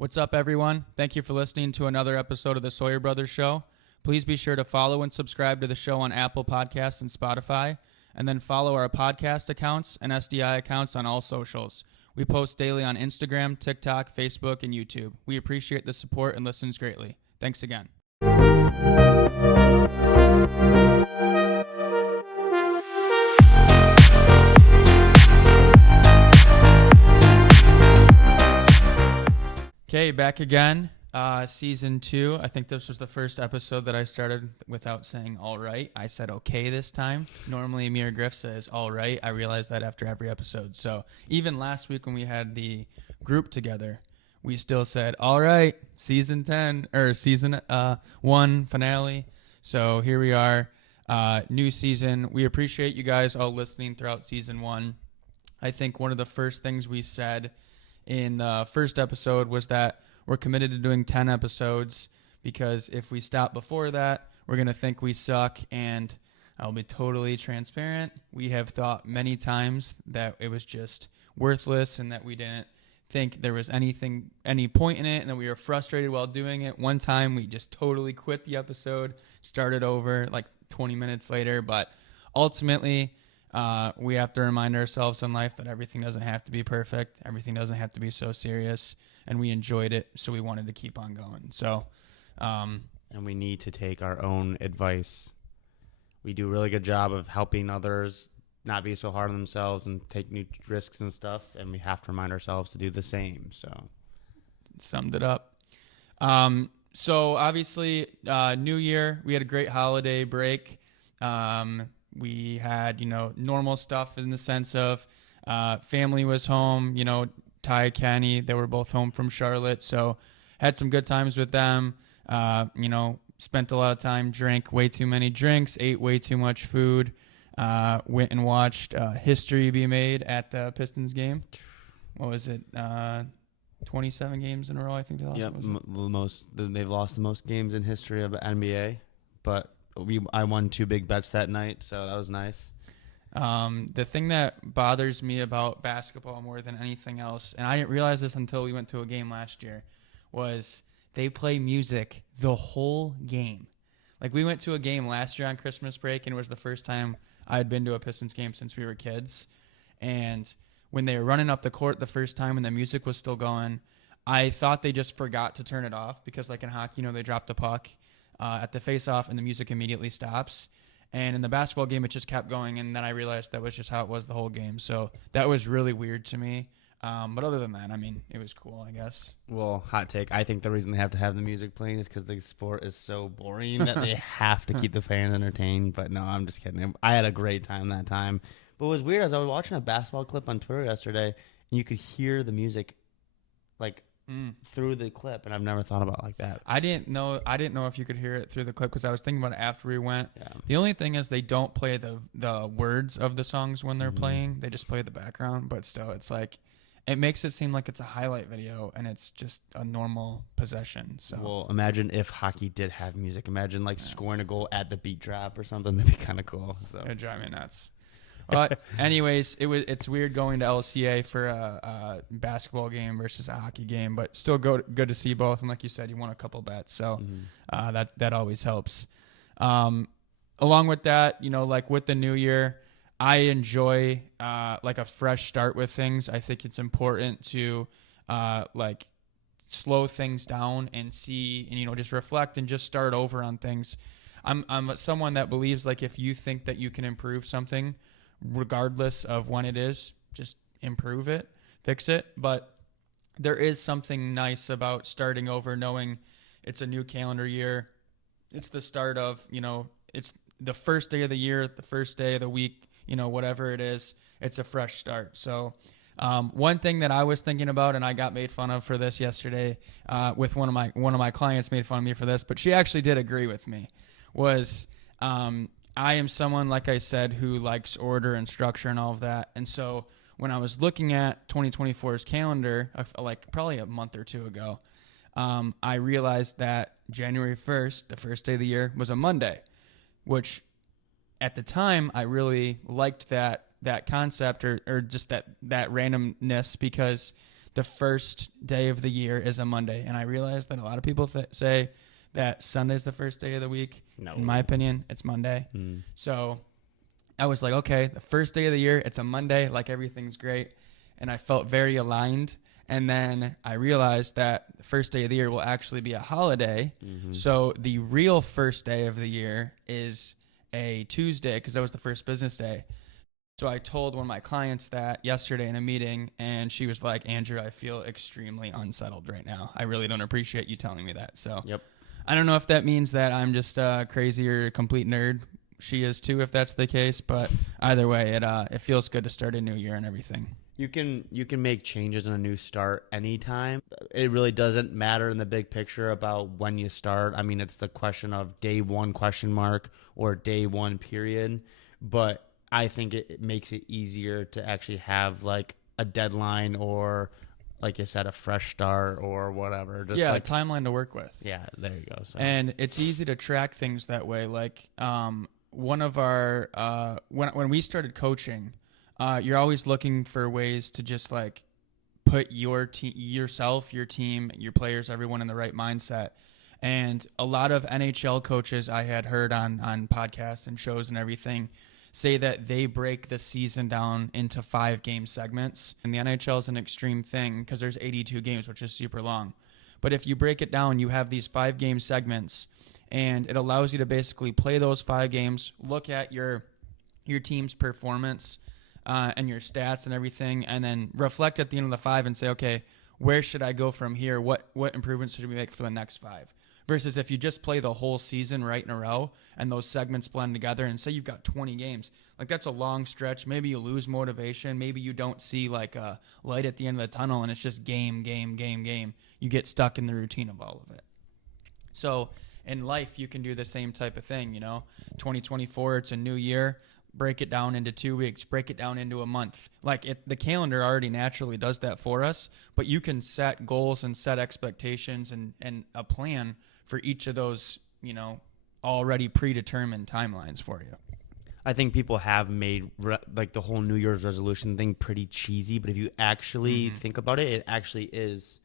What's up, everyone? Thank you for listening to another episode of the Sawyer Brothers Show. Please be sure to follow and subscribe to the show on Apple Podcasts and Spotify, and then follow our podcast accounts and SDI accounts on all socials. We post daily on Instagram, TikTok, Facebook, and YouTube. We appreciate the support and listens greatly. Thanks again. Okay, back again. Season 2. I think this was the first episode that I started without saying all right. I said okay this time. Normally, me or Griff says all right. I realized that after every episode. So even last week when we had the group together, we still said all right. Season 10 or season 1 finale. So here we are. New season. We appreciate you guys all listening throughout season 1. I think one of the first things we said in the first episode was that we're committed to doing 10 episodes because if we stop before that, we're going to think we suck, and I'll be totally transparent. We have thought many times that it was just worthless and that we didn't think there was any point in it and that we were frustrated while doing it. One time we just totally quit the episode, started over like 20 minutes later, but ultimately we have to remind ourselves in life that everything doesn't have to be perfect. Everything doesn't have to be so serious. And we enjoyed it, so we wanted to keep on going. So, and we need to take our own advice. We do a really good job of helping others not be so hard on themselves and take new risks and stuff. And we have to remind ourselves to do the same. So, summed it up. So obviously, New Year, we had a great holiday break. We had, normal stuff in the sense of family was home, Ty, Kenny, they were both home from Charlotte. So had some good times with them, spent a lot of time, drank way too many drinks, ate way too much food, went and watched history be made at the Pistons game. What was it? 27 games in a row, I think they lost. Yep, they've lost the most games in history of the NBA, but I won 2 big bets that night, so that was nice. The thing that bothers me about basketball more than anything else, and I didn't realize this until we went to a game last year, was they play music the whole game. Like, we went to a game last year on Christmas break, and it was the first time I had been to a Pistons game since we were kids. And when they were running up the court the first time and the music was still going, I thought they just forgot to turn it off because, like in hockey, they drop the puck at the face-off and the music immediately stops. And in the basketball game, it just kept going, and then I realized that was just how it was the whole game. So that was really weird to me. But other than that, it was cool, I guess. Well, hot take. I think the reason they have to have the music playing is because the sport is so boring that they have to keep the fans entertained. But no, I'm just kidding. I had a great time that time. But what was weird is I was watching a basketball clip on Twitter yesterday, and you could hear the music, through the clip, and I've never thought about it like that. I didn't know if you could hear it through the clip because I was thinking about it after we went. Yeah. The only thing is they don't play the words of the songs when they're playing. They just play the background, but still, it's like it makes it seem like it's a highlight video and it's just a normal possession. So, well, imagine if hockey did have music. Imagine scoring a goal at the beat drop or something. That'd be kind of cool. So it'd drive me nuts. But anyways, it's weird going to LCA for a basketball game versus a hockey game, but still good to see both. And like you said, you won a couple bets, so that always helps. Along with that, with the new year, I enjoy a fresh start with things. I think it's important to slow things down and see and just reflect and just start over on things. I'm someone that believes if you think that you can improve something, regardless of when it is, just improve it, fix it. But there is something nice about starting over, knowing it's a new calendar year. It's the start of, it's the first day of the year, the first day of the week, whatever it is, it's a fresh start. So one thing that I was thinking about, and I got made fun of for this yesterday with one of my clients made fun of me for this, but she actually did agree with me, was I am someone, like I said, who likes order and structure and all of that. And so when I was looking at 2024's calendar, probably a month or two ago, I realized that January 1st, the first day of the year, was a Monday, which at the time I really liked that concept or just that randomness, because the first day of the year is a Monday. And I realize that a lot of people say that Sunday's the first day of the week. No. In my opinion, it's Monday. So I was like, okay, the first day of the year, it's a Monday, like everything's great. And I felt very aligned. And then I realized that the first day of the year will actually be a holiday. So the real first day of the year is a Tuesday because that was the first business day. So I told one of my clients that yesterday in a meeting, and she was like, Andrew, I feel extremely unsettled right now. I really don't appreciate you telling me that. So I don't know if that means that I'm just crazy or a complete nerd. She is too, if that's the case. But either way, it feels good to start a new year and everything. You can make changes in a new start anytime. It really doesn't matter in the big picture about when you start. I mean, it's the question of day one question mark or day one period. But I think it makes it easier to actually have like a deadline or, like you said, a fresh start or whatever. Just a like, timeline to work with. Yeah, there you go. So. And it's easy to track things that way. Like one of our when we started coaching, you're always looking for ways to just like put yourself, your team, your players, everyone in the right mindset. And a lot of NHL coaches I had heard on podcasts and shows and everything say that they break the season down into 5-game segments. And the NHL is an extreme thing because there's 82 games, which is super long. But if you break it down, you have these 5-game segments, and it allows you to basically play those 5 games, look at your team's performance and your stats and everything, and then reflect at the end of the 5 and say, okay, where should I go from here? What improvements should we make for the next 5? Versus if you just play the whole season right in a row and those segments blend together and say you've got 20 games, like that's a long stretch. Maybe you lose motivation. Maybe you don't see like a light at the end of the tunnel and it's just game. You get stuck in the routine of all of it. So in life, you can do the same type of thing, 2024, it's a new year. Break it down into 2 weeks, break it down into a month. Like the calendar already naturally does that for us, but you can set goals and set expectations and a plan for each of those, already predetermined timelines for you. I think people have made like the whole New Year's resolution thing pretty cheesy, but if you actually think about it, it actually is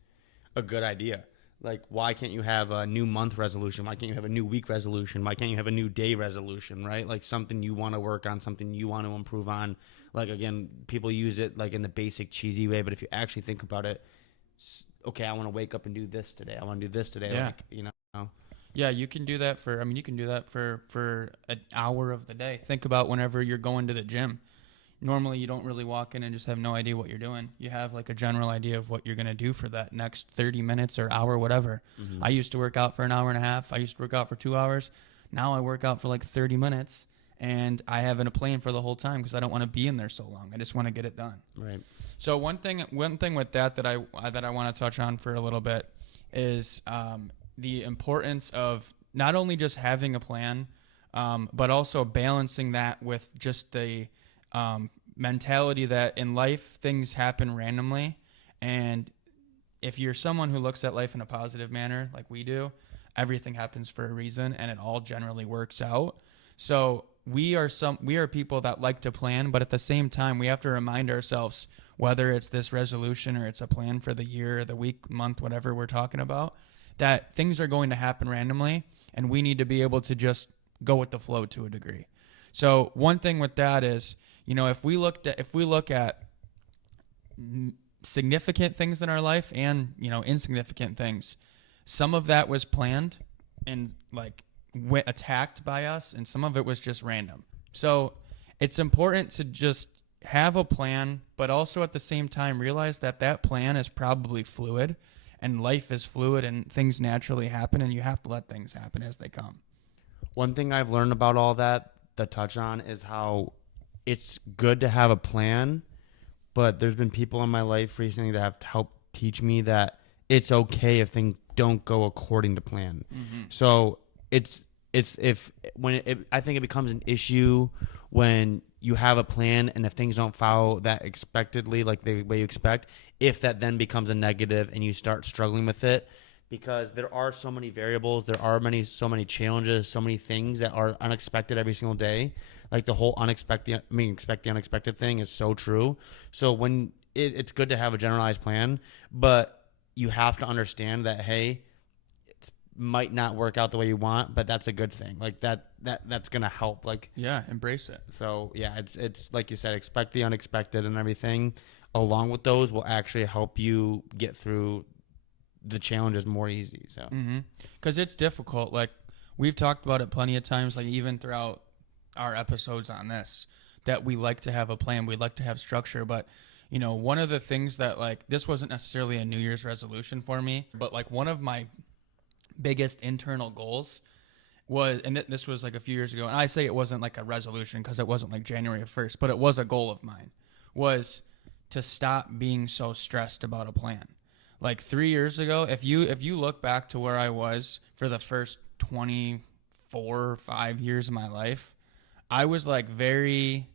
a good idea. Like, why can't you have a new month resolution? Why can't you have a new week resolution? Why can't you have a new day resolution, right? Like something you want to work on, something you want to improve on. Like, again, people use it like in the basic cheesy way, but if you actually think about it, okay, I want to wake up and do this today. I want to do this today. Yeah. Like, Yeah, you can do that for an hour of the day. Think about whenever you're going to the gym. Normally, you don't really walk in and just have no idea what you're doing. You have like a general idea of what you're going to do for that next 30 minutes or hour, whatever. I used to work out for an hour and a half. I used to work out for 2 hours. Now I work out for like 30 minutes, and I have a plan for the whole time because I don't want to be in there so long. I just want to get it done. Right. So one thing with that I want to touch on for a little bit is the importance of not only just having a plan, but also balancing that with just the mentality that in life things happen randomly, and if you're someone who looks at life in a positive manner like we do, everything happens for a reason and it all generally works out. So we are people that like to plan, but at the same time we have to remind ourselves, whether it's this resolution or it's a plan for the year, the week, month, whatever we're talking about, that things are going to happen randomly and we need to be able to just go with the flow to a degree. So one thing with that is, if we look at significant things in our life and, insignificant things, some of that was planned and like attacked by us, and some of it was just random. So it's important to just have a plan, but also at the same time realize that plan is probably fluid, and life is fluid and things naturally happen, and you have to let things happen as they come. One thing I've learned about all that touch on is how it's good to have a plan, but there's been people in my life recently that have helped teach me that it's okay if things don't go according to plan. So I think it becomes an issue when you have a plan and if things don't follow that expectedly, like the way you expect, if that then becomes a negative and you start struggling with it, because there are so many variables, there are so many challenges, so many things that are unexpected every single day. Like the whole expect the unexpected thing is so true. So when it's good to have a generalized plan, but you have to understand that, hey, it might not work out the way you want, but that's a good thing. Like that's going to help. Like, yeah, embrace it. So yeah, it's like you said, expect the unexpected, and everything along with those will actually help you get through the challenges more easy. So, because it's difficult. Like we've talked about it plenty of times, like even throughout our episodes on this, that we like to have a plan, we like to have structure, but you know, one of the things that, like, this wasn't necessarily a New Year's resolution for me, but like one of my biggest internal goals was, and this was like a few years ago, and I say it wasn't like a resolution because it wasn't like January 1st, but it was a goal of mine, was to stop being so stressed about a plan. Like 3 years ago, if you look back to where I was for the first 24 or 5 years of my life, I was like very,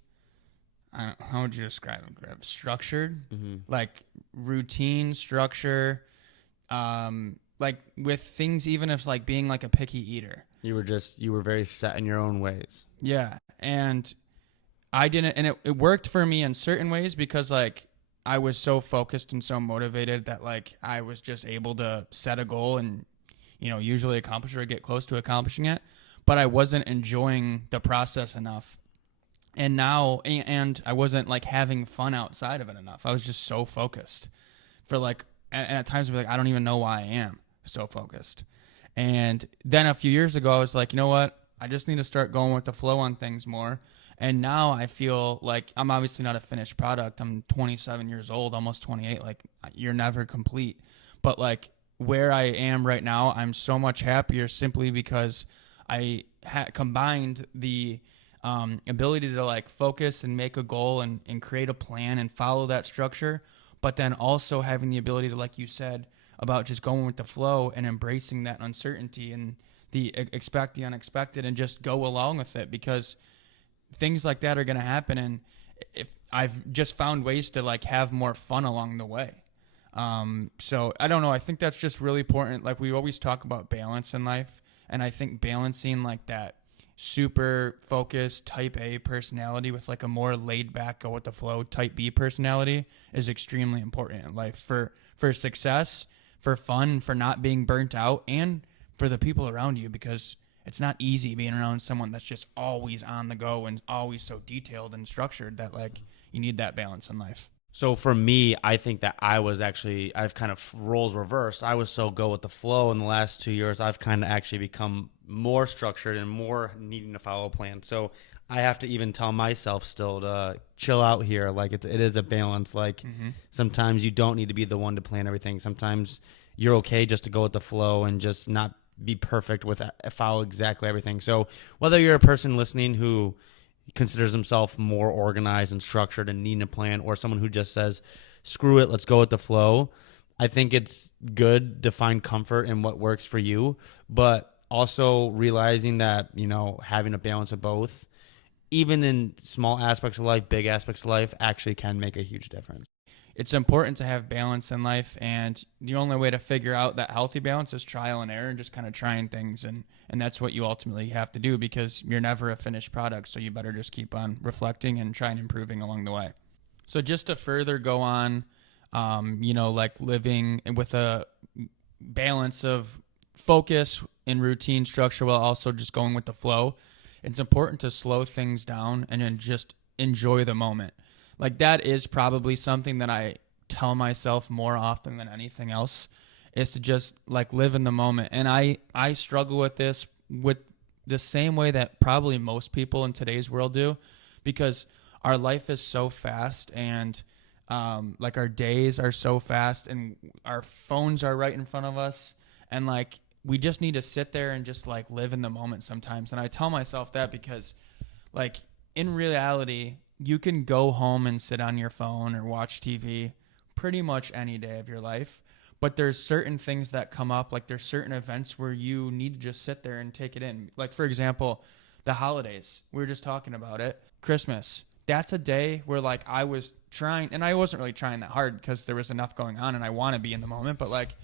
how would you describe it, Griff? Structured, like routine structure, like with things, even if like being like a picky eater. You were very set in your own ways. Yeah. And I didn't, and it worked for me in certain ways because like I was so focused and so motivated that like I was just able to set a goal and, you know, usually accomplish or get close to accomplishing it, but I wasn't enjoying the process enough. And now, and I wasn't like having fun outside of it enough. I was just so focused for like, and at times I'd be like, I don't even know why I am so focused. And then a few years ago, I was like, you know what? I just need to start going with the flow on things more. And now I feel like I'm obviously not a finished product. I'm 27 years old, almost 28. Like you're never complete. But like where I am right now, I'm so much happier simply because I combined the ability to like focus and make a goal and create a plan and follow that structure, but then also having the ability to, like you said, about just going with the flow and embracing that uncertainty and expect the unexpected and just go along with it, because things like that are going to happen. And if I've just found ways to like have more fun along the way. So I don't know. I think that's just really important. Like we always talk about balance in life. And I think balancing like that super focused type A personality with like a more laid back, go with the flow type B personality is extremely important in life for success, for fun, for not being burnt out, and for the people around you, because it's not easy being around someone that's just always on the go and always so detailed and structured that like you need that balance in life. So for me, I think that I've kind of roles reversed. I was so go with the flow in the last 2 years. I've kind of actually become more structured and more needing to follow a plan. So I have to even tell myself still to chill out here. Like it is a balance. Like sometimes you don't need to be the one to plan everything. Sometimes you're okay just to go with the flow and just not be perfect with follow exactly everything. So whether you're a person listening who considers himself more organized and structured and needing a plan, or someone who just says, screw it, let's go with the flow, I think it's good to find comfort in what works for you, but also realizing that, you know, having a balance of both, even in small aspects of life, big aspects of life, actually can make a huge difference. It's important to have balance in life, and the only way to figure out that healthy balance is trial and error and just kind of trying things, and that's what you ultimately have to do, because you're never a finished product, so you better just keep on reflecting and trying improving along the way. So just to further go on, you know, like living with a balance of focus and routine structure while also just going with the flow, it's important to slow things down and then just enjoy the moment. Like that is probably something that I tell myself more often than anything else, is to just like live in the moment. And I struggle with this with the same way that probably most people in today's world do, because our life is so fast, and like our days are so fast, and our phones are right in front of us, and like we just need to sit there and just like live in the moment sometimes. And I tell myself that because like in reality, you can go home and sit on your phone or watch TV pretty much any day of your life. But there's certain things that come up, like there's certain events where you need to just sit there and take it in. Like, for example, the holidays. We were just talking about it. Christmas. That's a day where, like, I was trying, and I wasn't really trying that hard because there was enough going on and I want to be in the moment. But, like,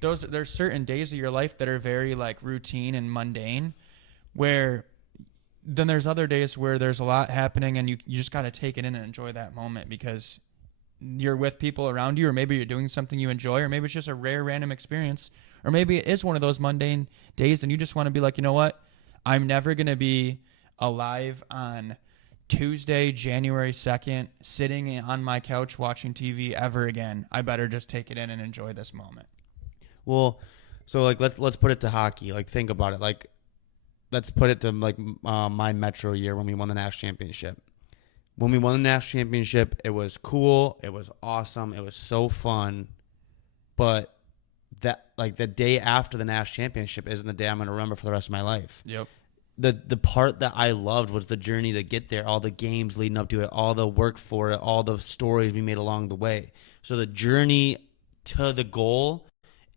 there's certain days of your life that are very, like, routine and mundane, where then there's other days where there's a lot happening and you just got to take it in and enjoy that moment, because you're with people around you, or maybe you're doing something you enjoy, or maybe it's just a rare random experience, or maybe it is one of those mundane days and you just want to be like, you know what? I'm never going to be alive on Tuesday, January 2nd, sitting on my couch watching TV ever again. I better just take it in and enjoy this moment. Well, so like let's put it to hockey. Like think about it. Like let's put it to like my Metro year when we won the national championship. When we won the national championship, it was cool. It was awesome. It was so fun. But that like the day after the national championship isn't the day I'm going to remember for the rest of my life. Yep. The part that I loved was the journey to get there, all the games leading up to it, all the work for it, all the stories we made along the way. So the journey to the goal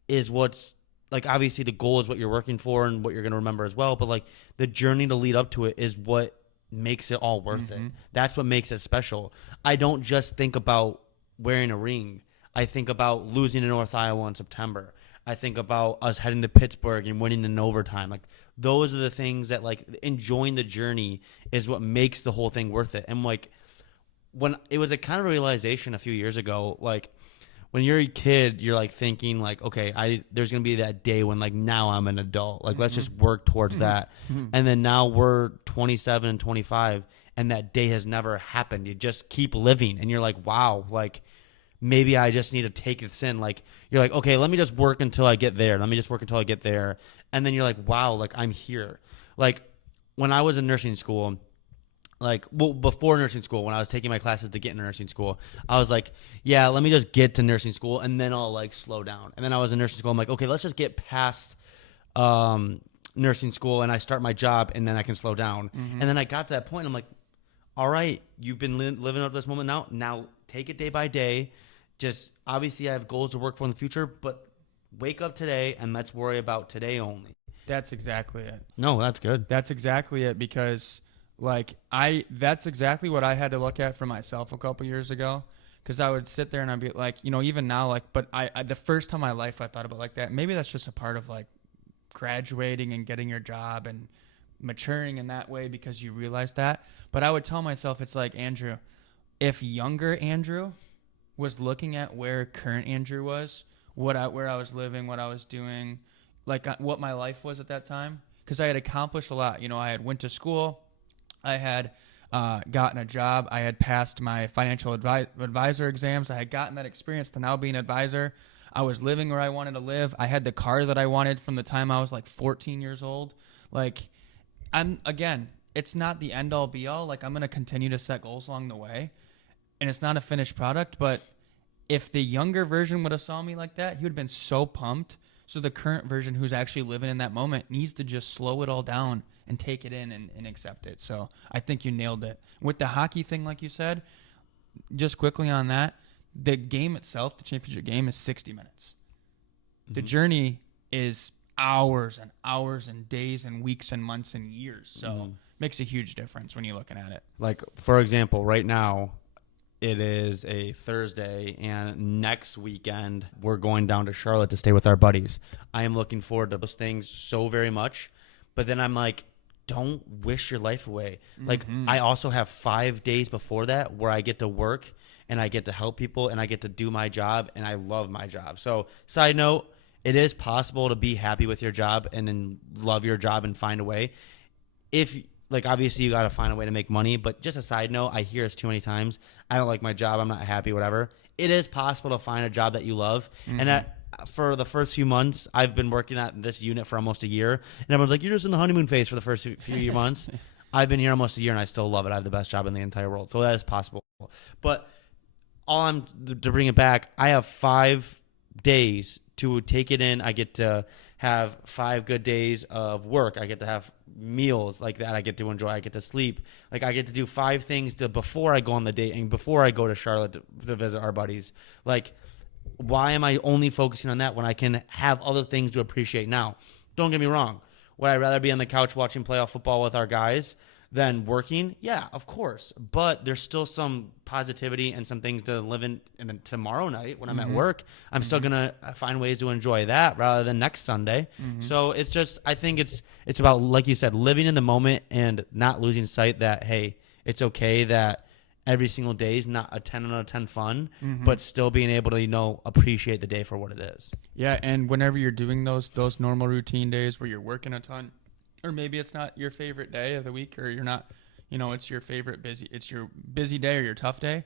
is what's like, obviously the goal is what you're working for and what you're going to remember as well. But like the journey to lead up to it is what makes it all worth it. That's what makes it special. I don't just think about wearing a ring. I think about losing to North Iowa in September. I think about us heading to Pittsburgh and winning in overtime. Like those are the things that like enjoying the journey is what makes the whole thing worth it. And like when it was a kind of realization a few years ago, like when you're a kid, you're like thinking like, okay, there's going to be that day when like now I'm an adult. Like let's just work towards that. And then now we're 27 and 25 and that day has never happened. You just keep living and you're like, wow, like maybe I just need to take this in. Like, you're like, okay, let me just work until I get there. Let me just work until I get there. And then you're like, wow, like I'm here. Like when I was in nursing school, like, well, before nursing school, when I was taking my classes to get into nursing school, I was like, yeah, let me just get to nursing school and then I'll like slow down. And then I was in nursing school. I'm like, okay, let's just get past nursing school and I start my job and then I can slow down. And then I got to that point. I'm like, all right, you've been living up to this moment now. Now take it day by day. Just obviously I have goals to work for in the future, but wake up today and let's worry about today only. That's exactly it. No, that's good. That's exactly it because like that's exactly what I had to look at for myself a couple years ago because I would sit there and I'd be like, you know, even now, like, but I the first time in my life I thought about like that. Maybe that's just a part of like graduating and getting your job and maturing in that way because you realize that. But I would tell myself, it's like, Andrew, if younger Andrew was looking at where current Andrew was, where I was living, what I was doing, like what my life was at that time, because I had accomplished a lot. You know, I had went to school, I had gotten a job, I had passed my financial advisor exams, I had gotten that experience to now be an advisor. I was living where I wanted to live. I had the car that I wanted from the time I was like 14 years old. Like, it's not the end all be all. Like, I'm going to continue to set goals along the way. And it's not a finished product, but if the younger version would have saw me like that, he would have been so pumped. So the current version who's actually living in that moment needs to just slow it all down and take it in and accept it. So I think you nailed it. With the hockey thing, like you said, just quickly on that, the game itself, the championship game, is 60 minutes. The journey is hours and hours and days and weeks and months and years. So makes a huge difference when you're looking at it. Like, for example, right now, it is a Thursday, and next weekend we're going down to Charlotte to stay with our buddies. I am looking forward to those things so very much, but then I'm like, don't wish your life away. Like, I also have 5 days before that where I get to work and I get to help people and I get to do my job, and I love my job. So, side note, it is possible to be happy with your job and then love your job and find a way. If Like, obviously, you got to find a way to make money. But just a side note, I hear this too many times. I don't like my job. I'm not happy, whatever. It is possible to find a job that you love. And for the first few months, I've been working at this unit for almost a year. And everyone's like, you're just in the honeymoon phase for the first few months. I've been here almost a year, and I still love it. I have the best job in the entire world. So that is possible. But to bring it back, I have 5 days to take it in. I get to have 5 good days of work. I get to have meals like that I get to enjoy. I get to sleep. Like, I get to do 5 things before I go on the date and before I go to Charlotte to visit our buddies. Like, why am I only focusing on that when I can have other things to appreciate now? Don't get me wrong. Would I rather be on the couch watching playoff football with our guys than working? Yeah, of course. But there's still some positivity and some things to live in. And then tomorrow night when I'm at work, I'm still going to find ways to enjoy that rather than next Sunday. So it's just, I think it's about, like you said, living in the moment and not losing sight that, hey, it's okay that every single day is not a 10 out of 10 fun, Mm-hmm. but still being able to, appreciate the day for what it is. Yeah, and whenever you're doing those normal routine days where you're working a ton, or maybe it's not your favorite day of the week, or you're not, it's your busy day or your tough day.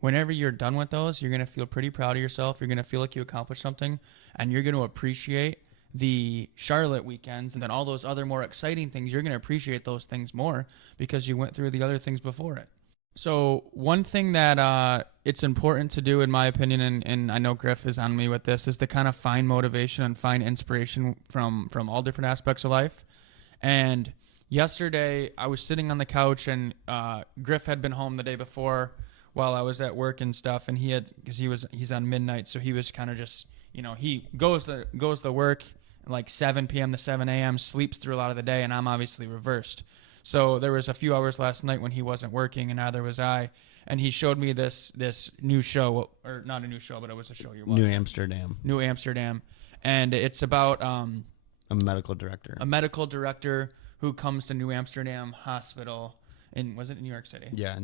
Whenever you're done with those, you're going to feel pretty proud of yourself. You're going to feel like you accomplished something, and you're going to appreciate the Charlotte weekends and then all those other more exciting things. You're going to appreciate those things more because you went through the other things before it. So one thing that it's important to do, in my opinion, and I know Griff is on me with this, is to kind of find motivation and find inspiration from all different aspects of life. And yesterday I was sitting on the couch, and Griff had been home the day before while I was at work and stuff, and he's on midnight, so he was kind of just, he goes to work like 7 p.m. to 7 a.m., sleeps through a lot of the day, and I'm obviously reversed. So there was a few hours last night when he wasn't working, and neither was I. And he showed me this new show, or not a new show, but it was a show you watched. New Amsterdam. And it's about a medical director. A medical director who comes to New Amsterdam Hospital was it in New York City? Yeah,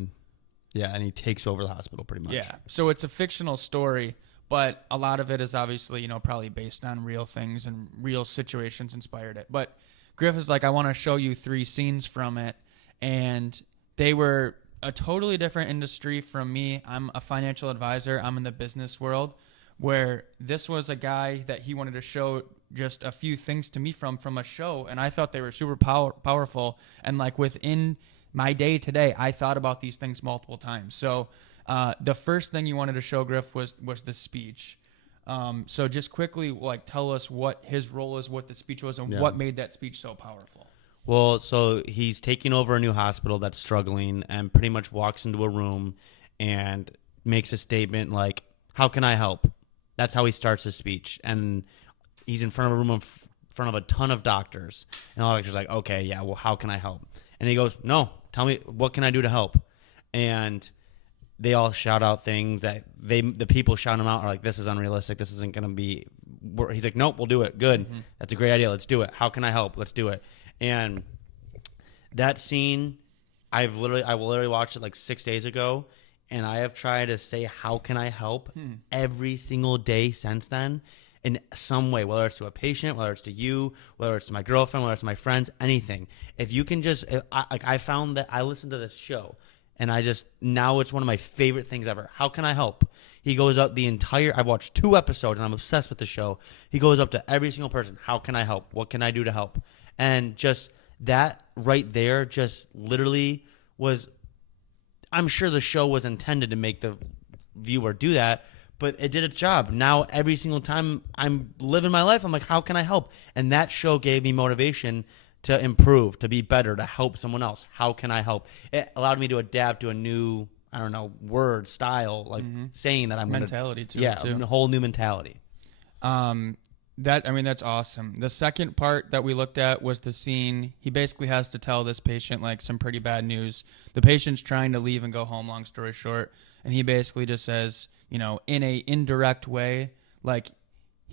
and he takes over the hospital pretty much. Yeah. So it's a fictional story, but a lot of it is obviously, probably based on real things and real situations inspired it. But Griff is like, I want to show you 3 scenes from it. And they were a totally different industry from me. I'm a financial advisor. I'm in the business world, where this was a guy that he wanted to show just a few things to me from a show. And I thought they were super powerful. And like within my day today, I thought about these things multiple times. So the first thing you wanted to show, Griff, was the speech. So just quickly, tell us what his role is, what the speech was, and what made that speech so powerful. Well, so he's taking over a new hospital that's struggling, and pretty much walks into a room and makes a statement like, "How can I help?" That's how he starts his speech, and he's in front of a room in front of a ton of doctors, and all the doctors are like, "Okay, yeah, well, how can I help?" And he goes, "No, tell me, what can I do to help?" And they all shout out things that the people shout him out are like, "This is unrealistic. This isn't going to be." He's like, "Nope, we'll do it. Good. Mm-hmm. That's a great idea. Let's do it. How can I help? Let's do it." And that scene, I literally watched it like 6 days ago, and I have tried to say, "How can I help?" every single day since then, in some way, whether it's to a patient, whether it's to you, whether it's to my girlfriend, whether it's to my friends, anything. If you can just, I found that I listened to this show. And now it's one of my favorite things ever. How can I help? He goes up I've watched 2 episodes and I'm obsessed with the show. He goes up to every single person. How can I help? What can I do to help? And just that right there just literally was, I'm sure the show was intended to make the viewer do that, but it did its job. Now every single time I'm living my life, I'm like, how can I help? And that show gave me motivation to improve, to be better, to help someone else. How can I help? It allowed me to adapt to a new, word, style, saying that I'm mentality too. Yeah, a whole new mentality. That's awesome. The second part that we looked at was the scene. He basically has to tell this patient some pretty bad news. The patient's trying to leave and go home, long story short, and he basically just says, in a indirect way,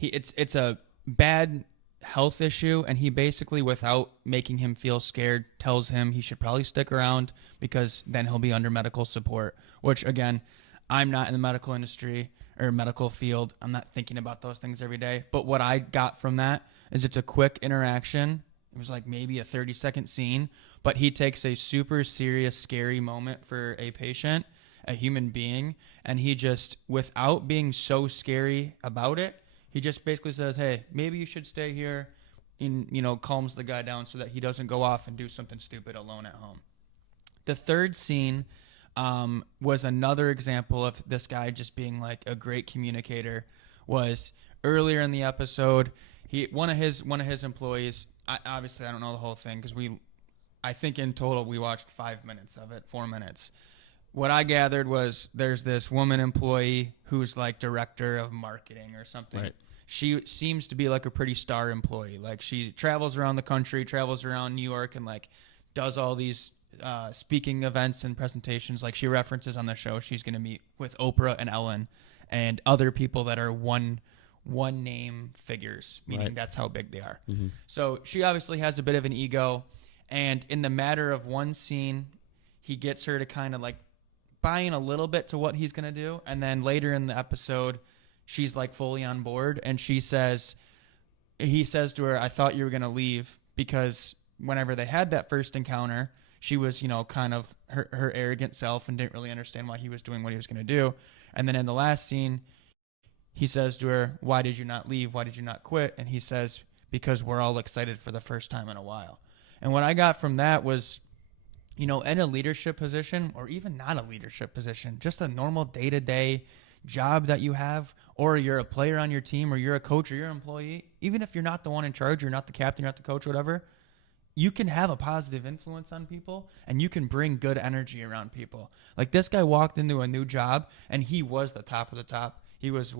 it's a bad health issue, and he basically, without making him feel scared, tells him he should probably stick around because then he'll be under medical support, which again, I'm not in the medical industry or medical field. I'm not thinking about those things every day, but what I got from that is it's a quick interaction. It was maybe a 30-second scene, but he takes a super serious, scary moment for a patient, a human being, and he just, without being so scary about it, he just basically says, "Hey, maybe you should stay here," and, calms the guy down so that he doesn't go off and do something stupid alone at home. The third scene was another example of this guy just being a great communicator. Was earlier in the episode, one of his employees. Obviously, I don't know the whole thing because I think in total we watched 5 minutes of it, 4 minutes. What I gathered was there's this woman employee who's director of marketing or something. Right. She seems to be a pretty star employee. She travels around the country, travels around New York, and does all these speaking events and presentations. She references on the show she's going to meet with Oprah and Ellen and other people that are one name figures, meaning that's how big they are. Mm-hmm. So she obviously has a bit of an ego, and in the matter of one scene, he gets her to kind of buying a little bit to what he's going to do. And then later in the episode, she's like fully on board. And he says to her, I thought you were going to leave, because whenever they had that first encounter, she was, kind of her arrogant self and didn't really understand why he was doing what he was going to do. And then in the last scene, he says to her, why did you not leave? Why did you not quit? And he says, because we're all excited for the first time in a while. And what I got from that was, in a leadership position, or even not a leadership position, just a normal day-to-day job that you have, or you're a player on your team, or you're a coach, or you're an employee, even if you're not the one in charge, you're not the captain, you're not the coach, whatever, you can have a positive influence on people, and you can bring good energy around people. Like, this guy walked into a new job, and he was the top of the top. He was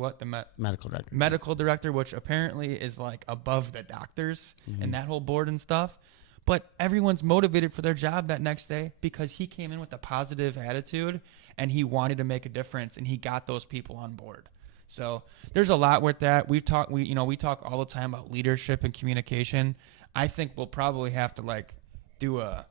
medical director. Medical director, which apparently is like above the doctors and that whole board and stuff. But everyone's motivated for their job that next day because he came in with a positive attitude and he wanted to make a difference, and he got those people on board. So there's a lot with that. We talk all the time about leadership and communication. I think we'll probably have to do a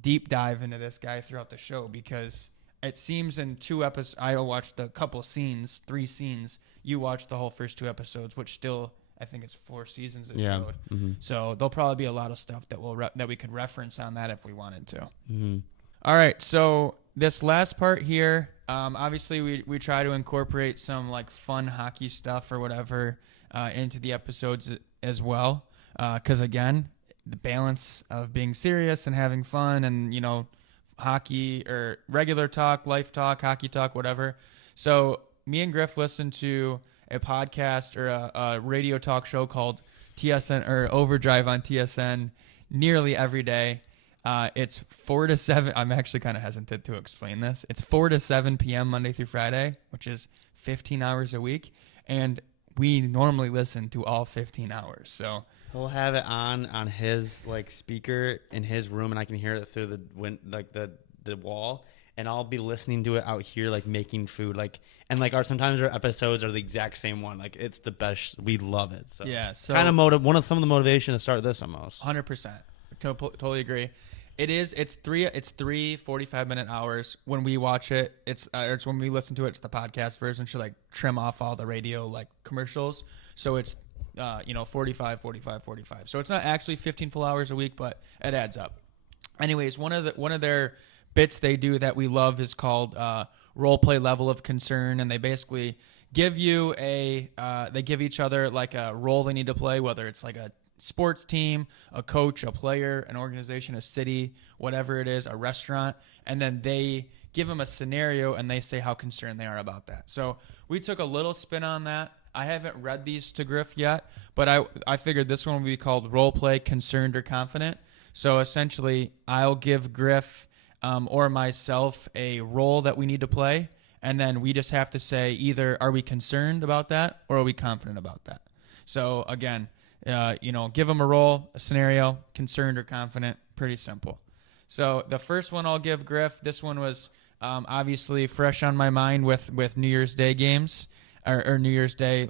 deep dive into this guy throughout the show, because it seems in 2 episodes, I watched a couple scenes, 3 scenes. You watched the whole first 2 episodes, which still, I think it's 4 seasons it showed. Mm-hmm. So there'll probably be a lot of stuff that we could reference on that if we wanted to. Mm-hmm. All right, so this last part here, obviously we try to incorporate some fun hockey stuff or whatever into the episodes as well, because again, the balance of being serious and having fun, and hockey or regular talk, life talk, hockey talk, whatever. So me and Griff listened to a podcast or a radio talk show called TSN or Overdrive on TSN nearly every day. It's 4 to 7. I'm actually kind of hesitant to explain this. It's 4 to 7 p.m. Monday through Friday, which is 15 hours a week. And we normally listen to all 15 hours. So he'll have it on his speaker in his room, and I can hear it through the wall. And I'll be listening to it out here, making food, sometimes our episodes are the exact same one. It's the best. We love it. So yeah, so kind of some of the motivation to start this almost. 100%. Totally agree. It's 3 45-minute hours when we watch it. It's when we listen to it. It's the podcast version. Should trim off all the radio commercials. So it's 45. So it's not actually 15 full hours a week, but it adds up. Anyways, one of their bits they do that we love is called role play level of concern, and they basically give you they give each other a role they need to play, whether it's a sports team, a coach, a player, an organization, a city, whatever it is, a restaurant, and then they give them a scenario and they say how concerned they are about that. So we took a little spin on that. I haven't read these to Griff yet, but I figured this one would be called role play, concerned, or confident. So essentially, I'll give Griff or myself a role that we need to play, and then we just have to say either are we concerned about that or are we confident about that. So again, give them a role, a scenario, concerned or confident, pretty simple. So the first one I'll give Griff, this one was obviously fresh on my mind with New Year's Day games or New Year's Day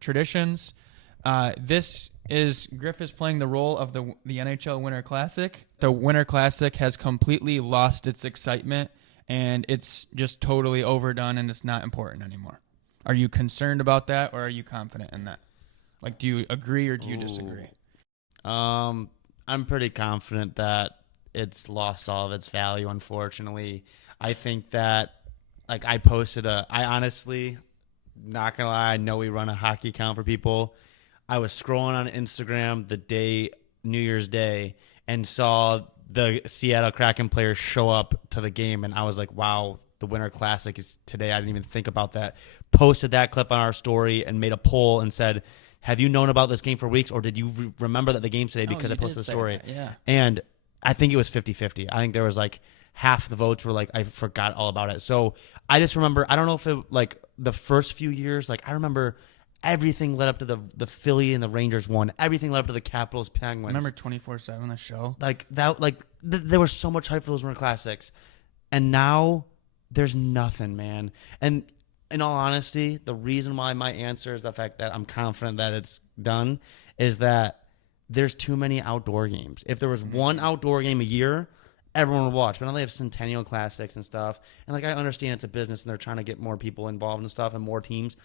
traditions. Griff is playing the role of the NHL Winter Classic. The Winter Classic has completely lost its excitement, and it's just totally overdone, and it's not important anymore. Are you concerned about that, or are you confident in that? Do you agree or do you disagree? I'm pretty confident that it's lost all of its value, unfortunately. I think that, I posted I honestly, not going to lie, I know we run a hockey account for people. I was scrolling on Instagram the day, New Year's Day, and saw the Seattle Kraken players show up to the game, and I was like, wow, the Winter Classic is today. I didn't even think about that. Posted that clip on our story and made a poll and said, have you known about this game for weeks, or did you remember that the game's today because I posted the story? That, yeah. And I think it was 50-50. I think there was half the votes were I forgot all about it. So I just remember, I don't know if it the first few years, I remember everything led up to the Philly and the Rangers won. Everything led up to the Capitals Penguins. Remember 24/7 the show? There was so much hype for those Winter Classics, and now there's nothing, man. And in all honesty, the reason why my answer is the fact that I'm confident that it's done is that there's too many outdoor games. If there was one outdoor game a year, everyone would watch. But now they have Centennial Classics and stuff. And like I understand it's a business and they're trying to get more people involved and stuff and more teams.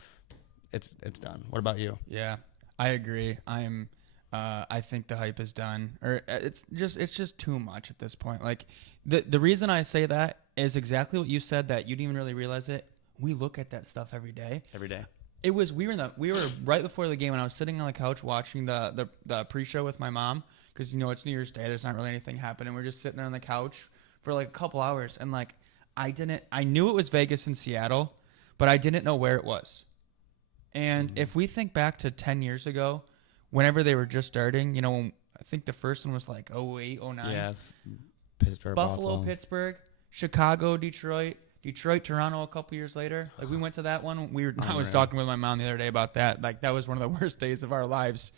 It's done. What about you? Yeah, I agree. I think the hype is done, or it's just too much at this point. Like the reason I say that is exactly what you said, that you didn't even really realize it. We look at that stuff every day. Every day. It was we were right before the game, and I was sitting on the couch watching the pre-show with my mom, because it's New Year's Day. There's not really anything happening. We're just sitting there on the couch for like a couple hours, and like I knew it was Vegas and Seattle, but I didn't know where it was. And if we think back to 10 years ago, whenever they were just starting, I think the first one was like 08, 09. Yeah, Pittsburgh, Buffalo, Pittsburgh, Chicago, Detroit, Toronto a couple years later. Like we went to that one. I was talking with my mom the other day about that. Like that was one of the worst days of our lives.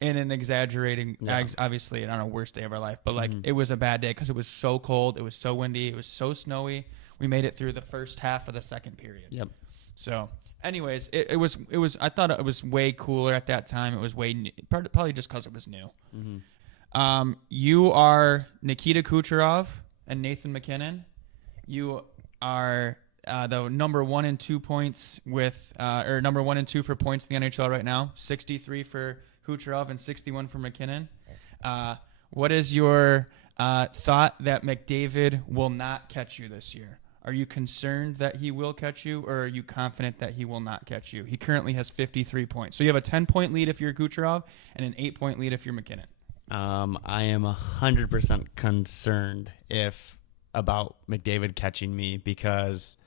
In an exaggerating, obviously not a worst day of our life, but like it was a bad day because it was so cold, it was so windy, it was so snowy. We made it through the first half of the second period. Yep. So, anyways, it was. I thought it was way cooler at that time. It was way new, probably just because it was new. Mm-hmm. You are Nikita Kucherov and Nathan MacKinnon. You are the number 1 and 2 points or number 1 and 2 for points in the NHL right now. 63 for Kucherov and 61 for MacKinnon. What is your thought that McDavid will not catch you this year? Are you concerned that he will catch you, or are you confident that he will not catch you? He currently has 53 points. So you have a 10-point lead if you're Kucherov and an 8-point lead if you're MacKinnon. I am 100% concerned about McDavid catching me, because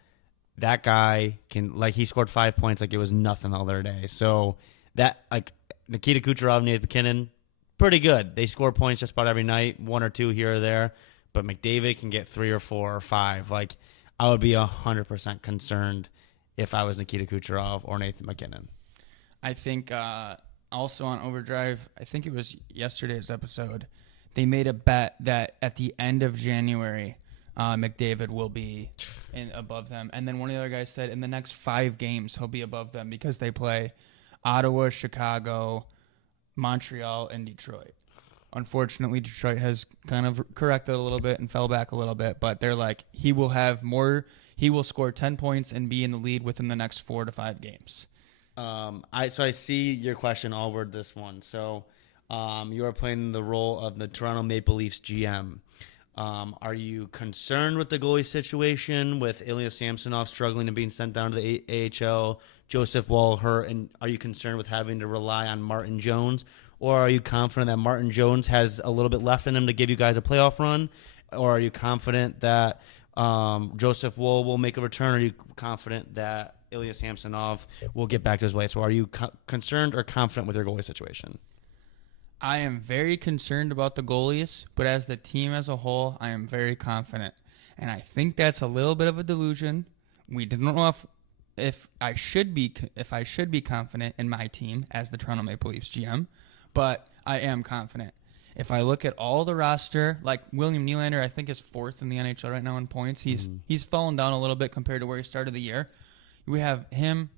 that guy he scored 5 points like it was nothing the other day. So that, like, Nikita Kucherov, Nathan MacKinnon, pretty good. They score points just about every night, 1 or 2 here or there. But McDavid can get 3 or 4 or 5. Like, I would be 100% concerned if I was Nikita Kucherov or Nathan MacKinnon. I think also on Overdrive, I think it was yesterday's episode, they made a bet that at the end of January, McDavid will be above them. And then one of the other guys said in the next 5 games, he'll be above them because they play Ottawa, Chicago, Montreal, and Detroit. Unfortunately, Detroit has kind of corrected a little bit and fell back a little bit, but they're like, he will score 10 points and be in the lead within the next 4 to 5 games. I see your question. I'll word this one. So you are playing the role of the Toronto Maple Leafs GM. Are you concerned with the goalie situation, with Ilya Samsonov struggling and being sent down to the AHL, Joseph Woll hurt, and are you concerned with having to rely on Martin Jones? Or are you confident that Martin Jones has a little bit left in him to give you guys a playoff run? Or are you confident that Joseph Woll will make a return? Or are you confident that Ilya Samsonov will get back to his way? So are you concerned or confident with your goalie situation? I am very concerned about the goalies, but as the team as a whole, I am very confident. And I think that's a little bit of a delusion. We don't know if I should be confident in my team as the Toronto Maple Leafs GM, but I am confident. If I look at all the roster, like William Nylander, I think is 4th in the NHL right now in points. He's fallen down a little bit compared to where he started the year. We have him,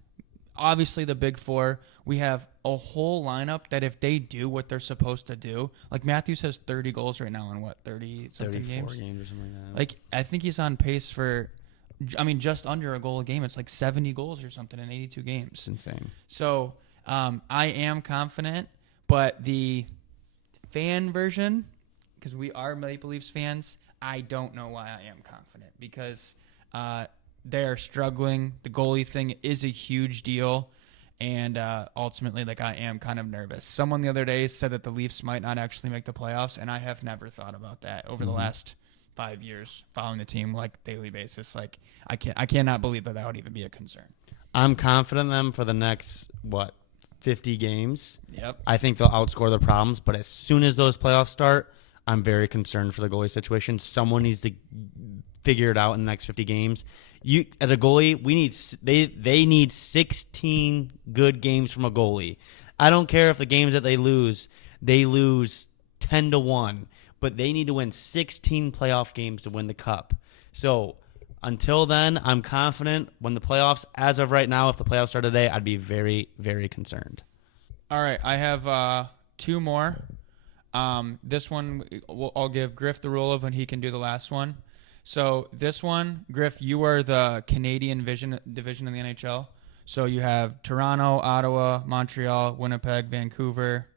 obviously the big 4. We have a whole lineup that if they do what they're supposed to do, like Matthews has 30 goals right now in 30-something games? 34 games or something like that. Like, I think he's on pace for, just under a goal a game. It's like 70 goals or something in 82 games. It's insane. So I am confident, but the fan version, because we are Maple Leafs fans, I don't know why I am confident, because they are struggling. The goalie thing is a huge deal, and ultimately, I am kind of nervous. Someone the other day said that the Leafs might not actually make the playoffs, and I have never thought about that over the last 5 years following the team daily basis. I cannot believe that would even be a concern. I'm confident in them for the next 50 games. Yep. I think they'll outscore their problems, but as soon as those playoffs start, I'm very concerned for the goalie situation. Someone needs to figure it out in the next 50 games. You, as a goalie, they need 16 good games from a goalie. I don't care if the games that they lose 10-1, but they need to win 16 playoff games to win the cup. So until then, I'm confident. When the playoffs, as of right now, if the playoffs start today, I'd be very, very concerned. All right, I have 2 more. This one, I'll give Griff the role of when he can do the last one. So this one, Griff, you are the Canadian division in the NHL. So you have Toronto, Ottawa, Montreal, Winnipeg, Vancouver,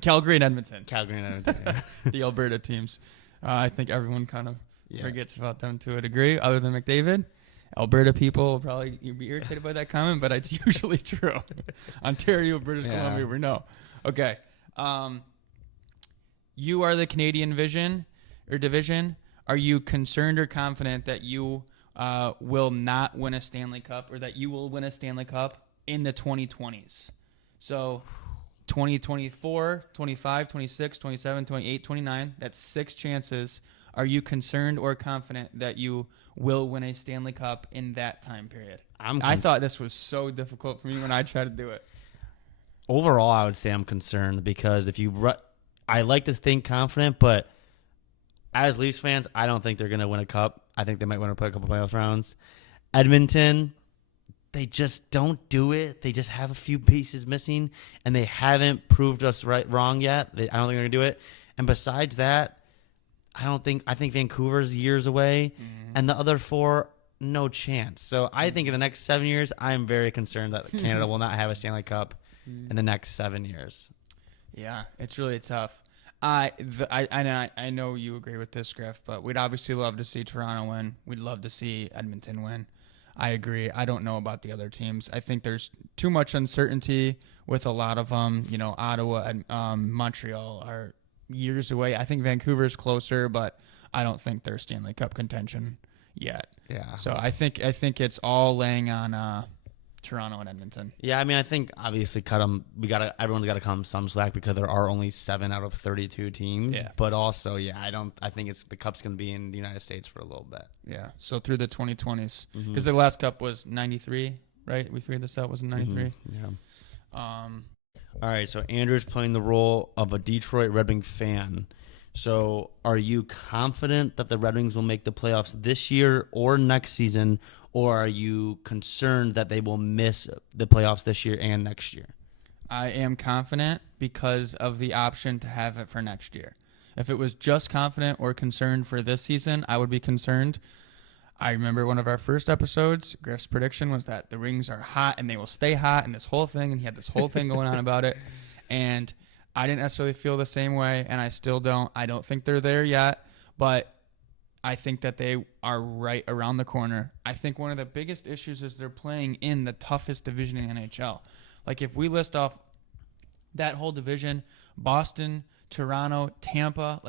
Calgary, and Edmonton. Yeah. The Alberta teams. I think everyone kind of forgets about them to a degree, other than McDavid. Alberta people will probably be irritated by that comment, but it's usually true. Ontario, British Columbia, we know. Okay. You are the Canadian division. Are you concerned or confident that you will not win a Stanley Cup, or that you will win a Stanley Cup in the 2020s? So 2024, 25, 26, 27, 28, 29, that's 6 chances. Are you concerned or confident that you will win a Stanley Cup in that time period? I thought this was so difficult for me when I tried to do it. Overall, I would say I'm concerned because I like to think confident, but as Leafs fans, I don't think they're going to win a cup. I think they might win a couple playoff rounds. Edmonton, they just don't do it. They just have a few pieces missing, and they haven't proved us wrong yet. I don't think they're going to do it. And besides that, I think Vancouver's years away, and the other 4, no chance. So I think in the next 7 years, I'm very concerned that Canada will not have a Stanley Cup in the next 7 years. Yeah, it's really tough. I know you agree with this, Griff, but we'd obviously love to see Toronto win. We'd love to see Edmonton win. I agree. I don't know about the other teams. I think there's too much uncertainty with a lot of them. You know, Ottawa and Montreal are years away. I think Vancouver's closer, but I don't think they're Stanley Cup contention yet. Yeah. So I think it's all laying on Toronto and Edmonton. Yeah, I mean, I think obviously cut them. Everyone's got to come some slack because there are only 7 out of 32 teams. Yeah. But also, I think the cup's going to be in the United States for a little bit. Yeah. So through the 2020s, because the last cup was 93, right? We figured this out was in 93. Yeah. All right, so Andrew's playing the role of a Detroit Red Wing fan. So are you confident that the Red Wings will make the playoffs this year or next season, or are you concerned that they will miss the playoffs this year and next year? I am confident because of the option to have it for next year. If it was just confident or concerned for this season, I would be concerned. I remember one of our first episodes, Griff's prediction was that the Wings are hot and they will stay hot, and this whole thing, and he had this whole thing going on about it. And I didn't necessarily feel the same way, and I still don't. I don't think they're there yet, but I think that they are right around the corner. I think one of the biggest issues is they're playing in the toughest division in the NHL. Like, if we list off that whole division, Boston, Toronto, Tampa,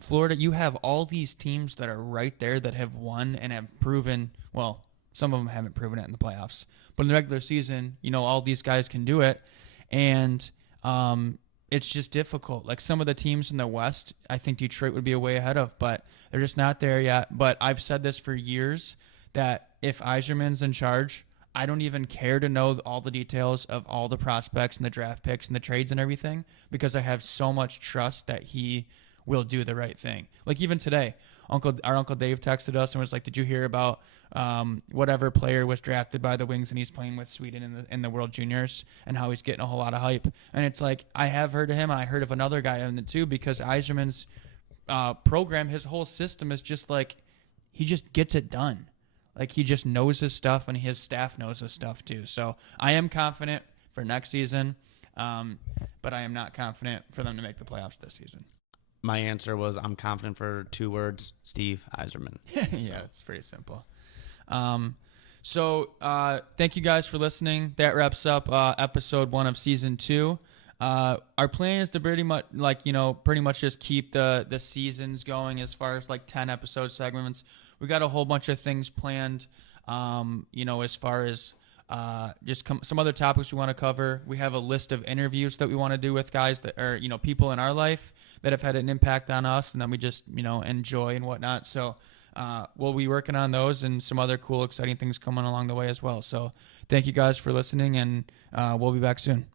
Florida, you have all these teams that are right there that have won and have proven, well, some of them haven't proven it in the playoffs, but in the regular season, all these guys can do it. And it's just difficult. Like, some of the teams in the West, I think Detroit would be a way ahead of, but they're just not there yet. But I've said this for years, that if Yzerman's in charge, I don't even care to know all the details of all the prospects and the draft picks and the trades and everything, because I have so much trust that he will do the right thing. Like, even today, our Uncle Dave texted us and was like, did you hear about whatever player was drafted by the Wings and he's playing with Sweden in the World Juniors, and how he's getting a whole lot of hype? And it's like, I have heard of him. I heard of another guy in it too, because Yzerman's program, his whole system is just like, he just gets it done. Like, he just knows his stuff, and his staff knows his stuff too. So I am confident for next season, but I am not confident for them to make the playoffs this season. My answer was, I'm confident for 2 words: Steve Yzerman. Yeah, it's pretty simple. So thank you guys for listening. That wraps up episode 1 of season 2. Our plan is to pretty much just keep the seasons going as far as like 10 episode segments. We got a whole bunch of things planned, as far as some other topics we want to cover. We have a list of interviews that we want to do with guys that are, people in our life that have had an impact on us and that we just, enjoy and whatnot. So we'll be working on those and some other cool, exciting things coming along the way as well. So thank you guys for listening, and we'll be back soon.